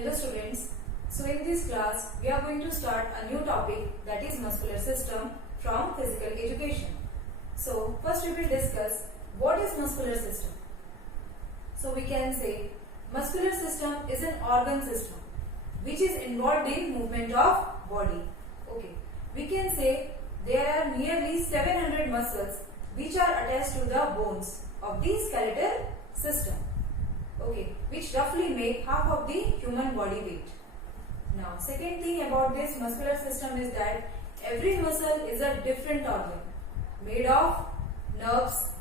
Hello students. So in this class we are going to start a new topic, that is muscular system from physical education. So first we will discuss what is muscular system. So we can say muscular system is an organ system which is involved in movement of body. Okay. We can say there are nearly 700 muscles which are attached to the bones of the skeletal system. Okay, which roughly make half of the human body weight. Now, second thing about this muscular system is that every muscle is a different organ made of nerves,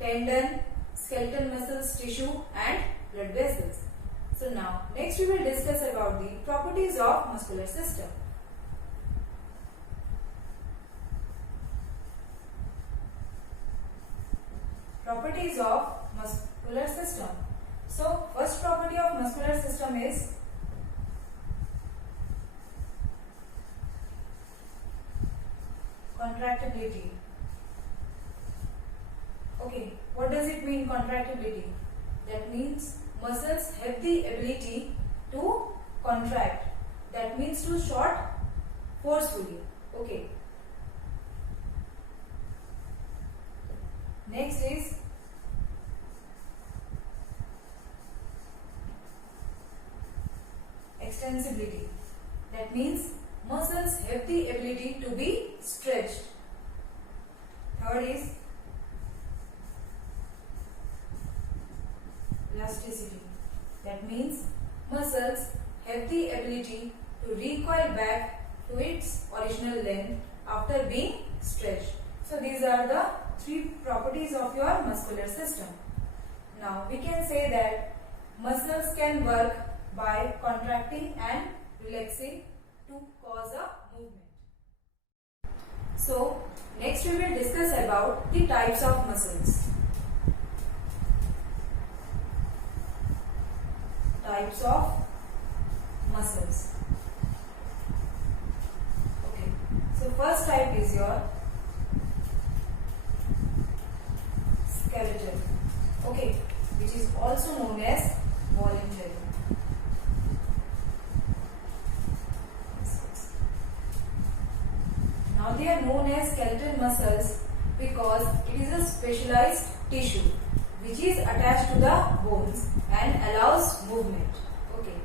tendon, skeletal muscles, tissue and blood vessels. So now, next we will discuss about the properties of muscular system. Properties of muscular system. So, first property of muscular system is contractibility. Okay, what does it mean, contractibility? That means muscles have the ability to contract. That means to short forcefully. Okay. Next is extensibility. That means muscles have the ability to be stretched. Third is elasticity. That means muscles have the ability to recoil back to its original length after being stretched. So these are the three properties of your muscular system. Now we can say that muscles can work by contracting and relaxing to cause a movement. So next we will discuss about the types of muscles. Types of muscles. Okay. So first type is your skeletal. Okay, which is also known as voluntary. Now they are known as skeletal muscles because it is a specialized tissue which is attached to the bones and allows movement. Okay.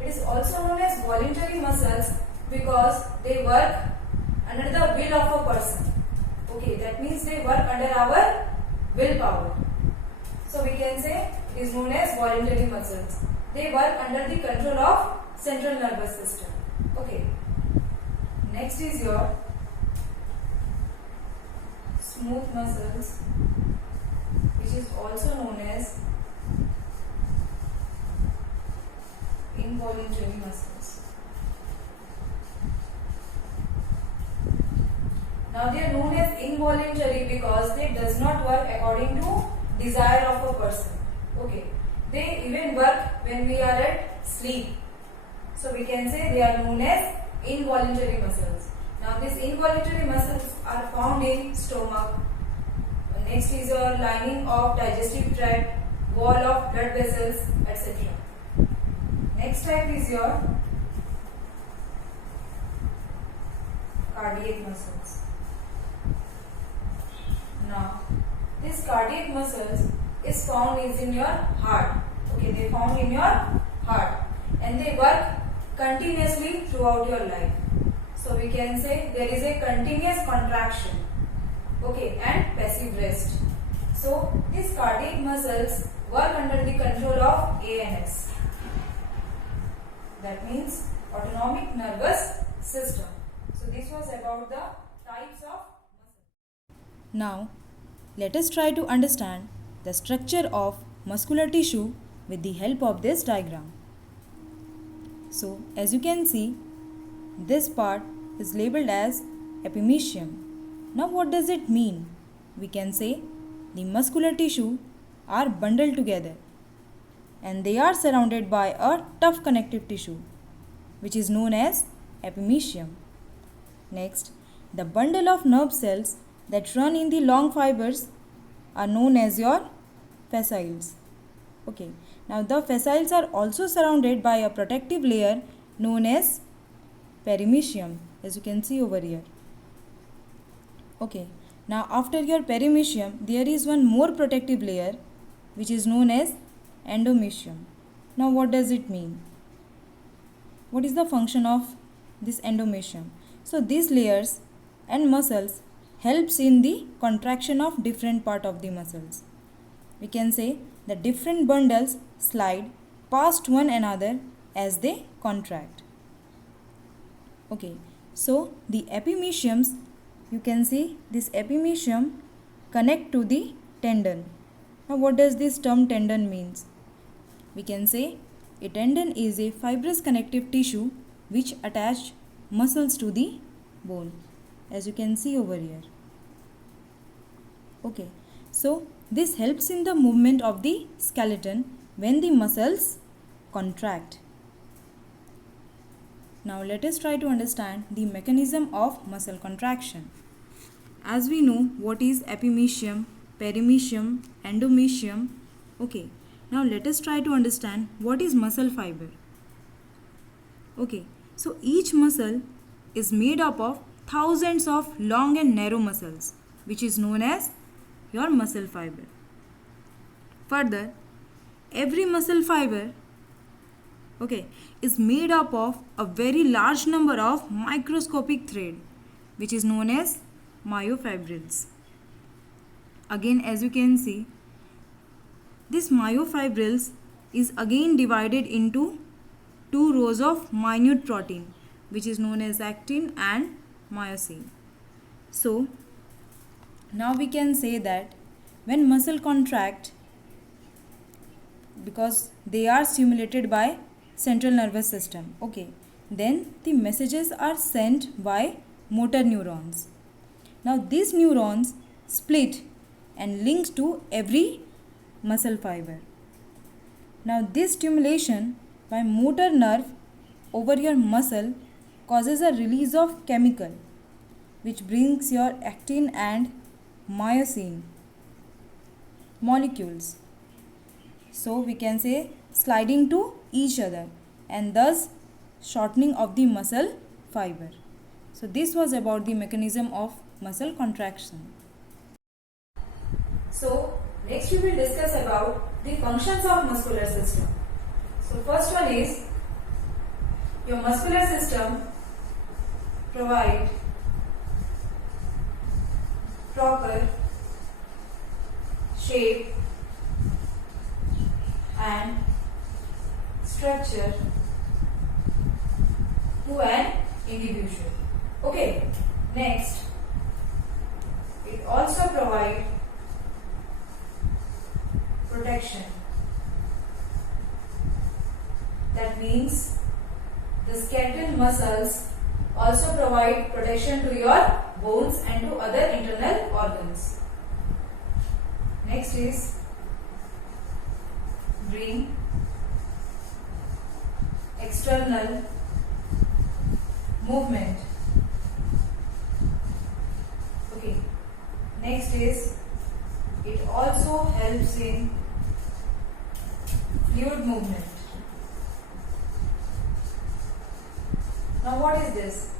It is also known as voluntary muscles because they work under the will of a person. Okay, that means they work under our willpower. So we can say it is known as voluntary muscles. They work under the control of central nervous system. Okay. Next is your smooth muscles, which is also known as involuntary muscles. Now they are known as involuntary because they does not work according to desire of a person. Okay. They even work when we are at sleep. So we can say they are known as involuntary muscles. Now these involuntary muscles are found in stomach. Next is your lining of digestive tract, wall of blood vessels, etc. Next type is your cardiac muscles. Now this cardiac muscles is found in your heart. Okay, they found in your heart and they work continuously throughout your life. So we can say there is a continuous contraction, okay, and passive rest. So these cardiac muscles work under the control of ANS. That means autonomic nervous system. So this was about the types of muscles. Now let us try to understand the structure of muscular tissue with the help of this diagram. So as you can see, this part is labeled as epimysium. Now what does it mean? We can say the muscular tissue are bundled together and they are surrounded by a tough connective tissue which is known as epimysium. Next, the bundle of nerve cells that run in the long fibers are known as your fascicles. Okay, Now the fascials are also surrounded by a protective layer known as perimysium, as you can see over here. Okay, now after your perimysium there is one more protective layer which is known as endomysium. Now what does it mean? What is the function of this endomysium? So these layers and muscles helps in the contraction of different part of the muscles. We can say the different bundles slide past one another as they contract. Okay, so the epimysiums, you can see this epimysium connect to the tendon. Now what does this term tendon means? We can say a tendon is a fibrous connective tissue which attach muscles to the bone, as you can see over here. Okay, so this helps in the movement of the skeleton when the muscles contract. Now let us try to understand the mechanism of muscle contraction. As we know what is epimysium, perimysium, endomysium. Okay, now let us try to understand what is muscle fiber. Okay, so each muscle is made up of thousands of long and narrow muscles, which is known as your muscle fiber. Further, every muscle fiber, okay, is made up of a very large number of microscopic thread, which is known as myofibrils. Again, as you can see, this myofibrils is again divided into two rows of minute protein, which is known as actin and myosin. So now we can say that when muscle contract, because they are stimulated by central nervous system, okay, then the messages are sent by motor neurons. Now these neurons split and links to every muscle fiber. Now this stimulation by motor nerve over your muscle causes a release of chemical which brings your actin and myosin molecules. So we can say sliding to each other and thus shortening of the muscle fiber. So this was about the mechanism of muscle contraction. So next we will discuss about the functions of muscular system. So first one is your muscular system provide proper shape and structure to an individual. Okay, next it also provide protection. That means the skeletal muscles also provide protection to your bones and to other internal organs. Next is bring external movement. Okay. Next is it also helps in fluid movement. Now what is this?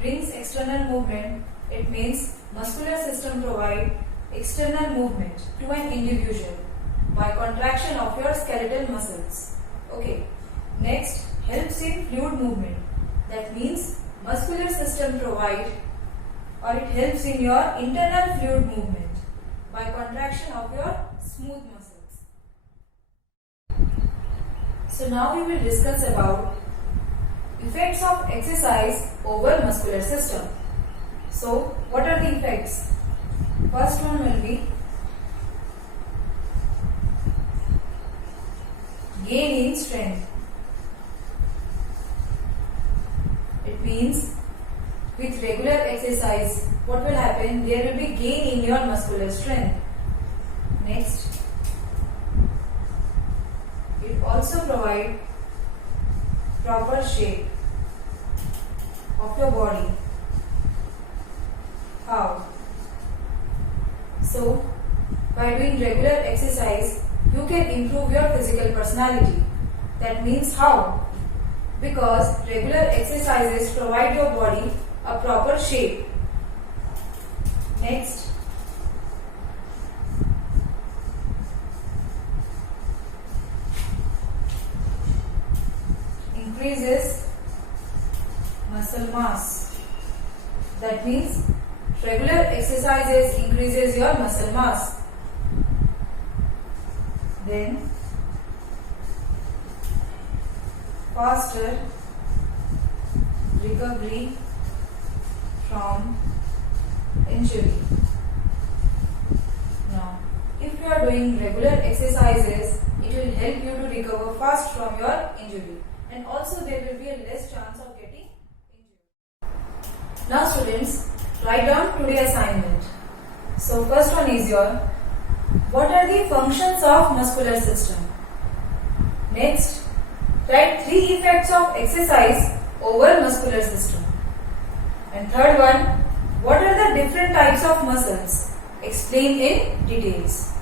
Brings external movement. It means muscular system provide external movement to an individual by contraction of your skeletal muscles. Okay. Next, helps in fluid movement. That means muscular system provide or it helps in your internal fluid movement by contraction of your smooth muscles. So now we will discuss about effects of exercise over muscular system. So what are the effects? First one will be gain in strength. It means with regular exercise, what will happen? There will be gain in your muscular strength. Next, it also provide proper shape of your body. How? So, by doing regular exercise, you can improve your physical personality. That means how? Because regular exercises provide your body a proper shape. Next, increases muscle mass. That means regular exercises increases your muscle mass. Then faster recovery from injury. Now, if you are doing regular exercises, it will help you to recover fast from your injury, and also there will be a less chance of getting injured. Now students, write down today's assignment. So first one is your, what are the functions of muscular system? Next, write 3 effects of exercise over muscular system. And third one, what are the different types of muscles? Explain in details.